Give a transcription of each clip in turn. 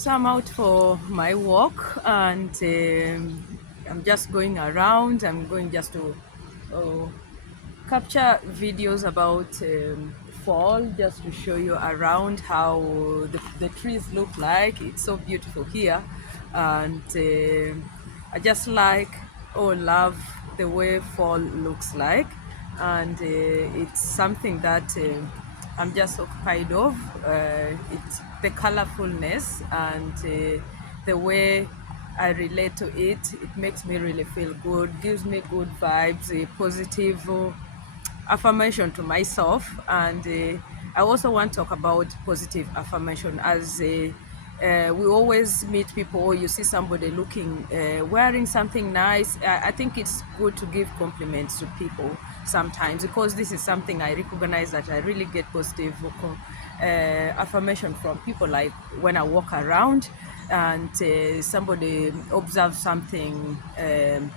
So I'm out for my walk and I'm just going around. I'm going just to uh, capture videos about fall, just to show you around how the trees look like. It's so beautiful here, and I just like or love the way fall looks like, and it's something that I'm just occupied of. It's the colorfulness and the way I relate to it. It makes me really feel good, gives me good vibes, a positive affirmation to myself. And I also want to talk about positive affirmation as we always meet people, or you see somebody looking, wearing something nice. I think it's good to give compliments to people sometimes, because this is something I recognize that I really get positive affirmation from people, like when I walk around and somebody observes something I'm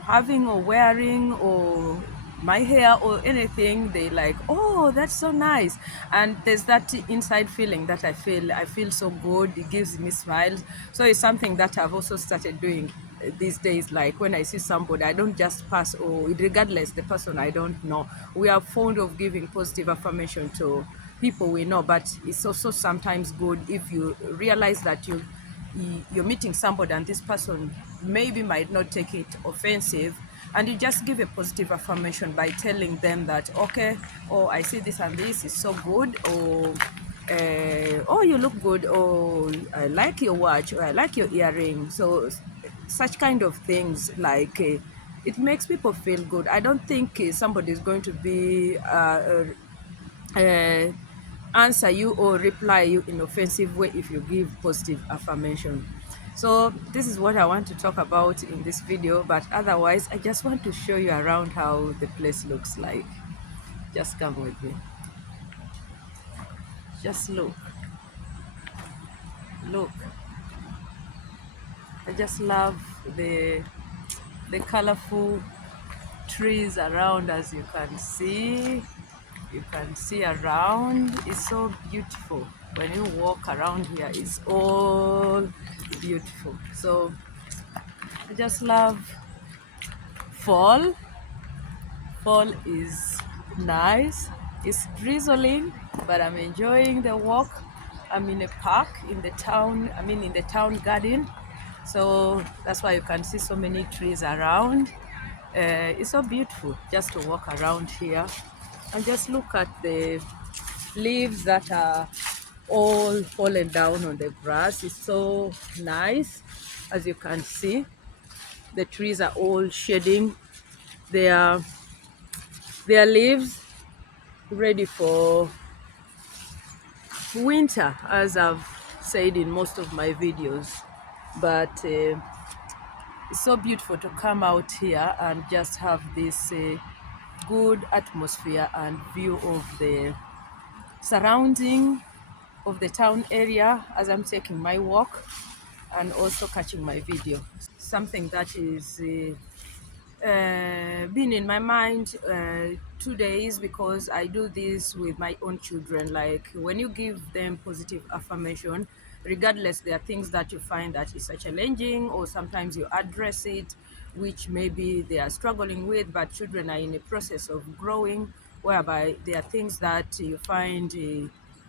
having or wearing, or my hair or anything, they like, oh, that's so nice. And there's that inside feeling that I feel so good. It gives me smiles. So it's something that I've also started doing these days. Like when I see somebody, I don't just pass, or regardless the person I don't know. We are fond of giving positive affirmation to people we know, but it's also sometimes good if you realize that you're meeting somebody and this person maybe might not take it offensive, and you just give a positive affirmation by telling them that, okay, oh, I see this and this is so good, or oh, you look good, or I like your watch, or I like your earring. So such kind of things, like it makes people feel good. I don't think somebody is going to be uh, answer you or reply you in offensive way if you give positive affirmation. So this is what I want to talk about in this video, but otherwise I just want to show you around how the place looks like. Just come with me. Just look. I just love the colorful trees around. As you can see, around, it's so beautiful. When you walk around here, it's all beautiful. So I just love fall. Fall is nice. It's drizzling, but I'm enjoying the walk. I'm in a park in the town, in the town garden. So that's why you can see so many trees around. It's so beautiful just to walk around here and just look at the leaves that are all fallen down on the grass. It's so nice. As you can see, the trees are all shedding their their leaves, ready for winter, as I've said in most of my videos. But it's so beautiful to come out here and just have this good atmosphere and view of the surrounding of the town area as I'm taking my walk and also catching my video. Something that is been in my mind 2 days, because I do this with my own children. Like when you give them positive affirmation, regardless, there are things that you find that is challenging, or sometimes you address it, which maybe they are struggling with, but children are in a process of growing, whereby there are things that you find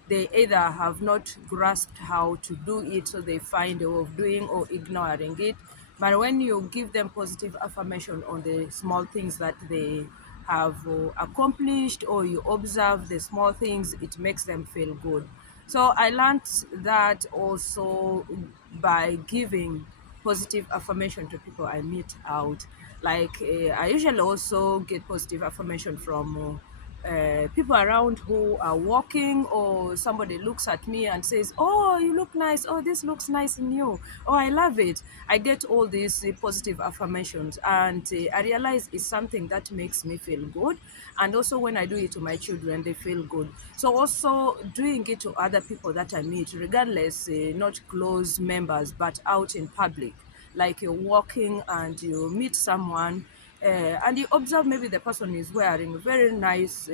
they either have not grasped how to do it, so they find a way of doing or ignoring it. But when you give them positive affirmation on the small things that they have accomplished, or you observe the small things, it makes them feel good. So I learned that also by giving positive affirmation to people I meet out. Like I usually also get positive affirmation from people around who are walking, or somebody looks at me and says, oh, you look nice, oh, this looks nice in you, oh, I love it. I get all these positive affirmations, and I realize it's something that makes me feel good. And also when I do it to my children, they feel good. So also doing it to other people that I meet, regardless, not close members, but out in public, like you're walking and you meet someone, and you observe maybe the person is wearing a very nice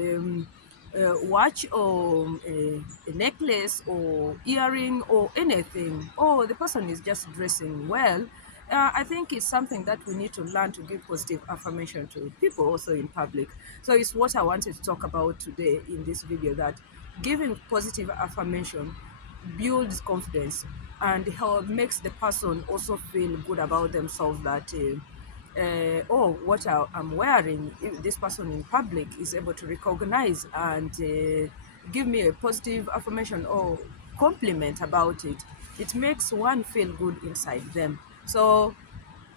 watch or a necklace or earring or anything, or the person is just dressing well, I think it's something that we need to learn to give positive affirmation to people also in public. So it's what I wanted to talk about today in this video, that giving positive affirmation builds confidence and help makes the person also feel good about themselves, that oh, what I'm wearing, if this person in public is able to recognize and give me a positive affirmation or compliment about it. It makes one feel good inside them. So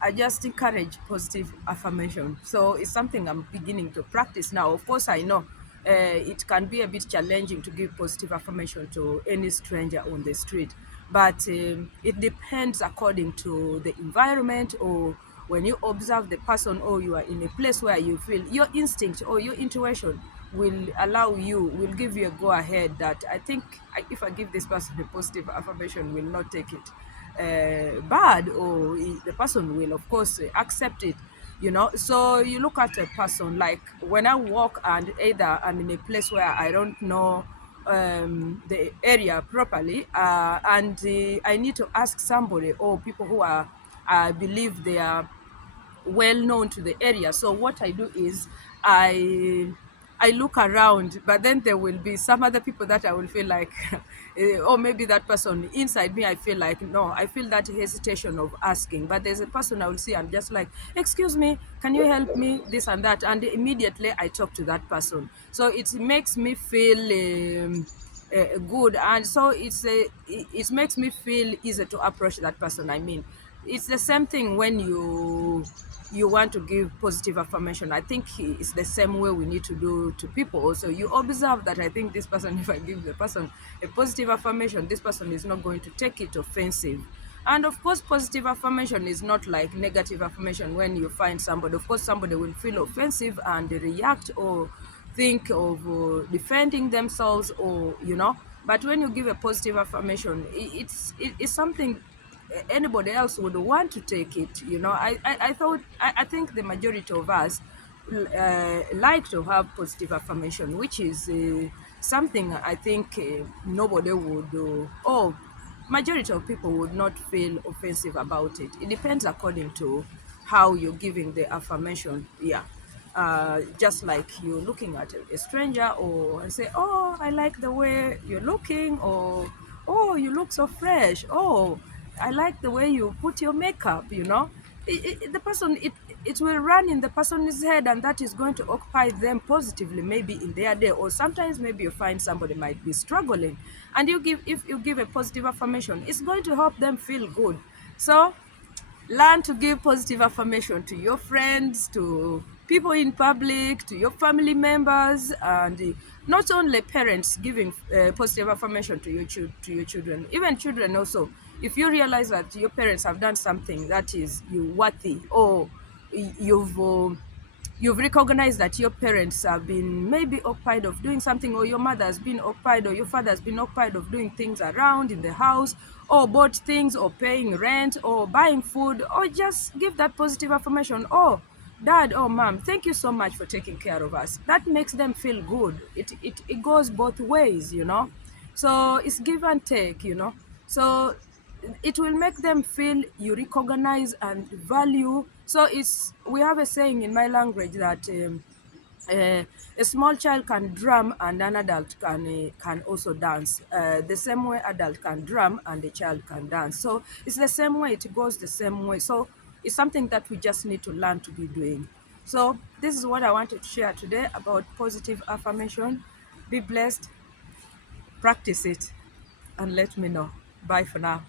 I just encourage positive affirmation. So it's something I'm beginning to practice now. Of course, I know it can be a bit challenging to give positive affirmation to any stranger on the street, but it depends according to the environment, or when you observe the person, or you are in a place where you feel your instinct or your intuition will give you a go ahead that I think if I give this person a positive affirmation, will not take it bad, or the person will of course accept it, you know. So you look at a person, like when I walk and either I'm in a place where I don't know the area properly, and I need to ask somebody, or people who are, I believe they are well known to the area. So what I do is I I look around, but then there will be some other people that I will feel like, or maybe that person inside me, I feel like, no, I feel that hesitation of asking. But there's a person I will see, I'm just like, excuse me, can you help me? This and that. And immediately I talk to that person. So it makes me feel good. And so it makes me feel easier to approach that person. I mean, it's the same thing when you want to give positive affirmation. I think it's the same way we need to do to people also. You observe that I think this person, if I give the person a positive affirmation, this person is not going to take it offensive. And of course, positive affirmation is not like negative affirmation. When you find somebody, of course somebody will feel offensive and they react or think of defending themselves, or you know. But when you give a positive affirmation, it's something anybody else would want to take it, you know. I think the majority of us like to have positive affirmation, which is something I think nobody would or majority of people would not feel offensive about it. It depends according to how you're giving the affirmation. Yeah. Just like you're looking at a stranger, or say, oh, I like the way you're looking, or oh, you look so fresh, oh, I like the way you put your makeup, you know. The person, it will run in the person's head, and that is going to occupy them positively, maybe in their day. Or sometimes maybe you find somebody might be struggling, and if you give a positive affirmation, it's going to help them feel good. So learn to give positive affirmation to your friends, to people in public, to your family members, and not only parents giving positive affirmation to to your children, even children also. If you realize that your parents have done something that is you worthy, or you've you've recognized that your parents have been maybe occupied of doing something, or your mother has been occupied, or your father has been occupied of doing things around in the house, or bought things, or paying rent, or buying food, or just give that positive affirmation. Oh, dad, oh, mom, thank you so much for taking care of us. That makes them feel good. It goes both ways, you know. So it's give and take, you know. So it will make them feel you recognize and value. So it's, we have a saying in my language that uh, a small child can drum and an adult can also dance. The same way adult can drum and a child can dance. So it's the same way. It goes the same way. So it's something that we just need to learn to be doing. So this is what I wanted to share today about positive affirmation. Be blessed, practice it, and let me know. Bye for now.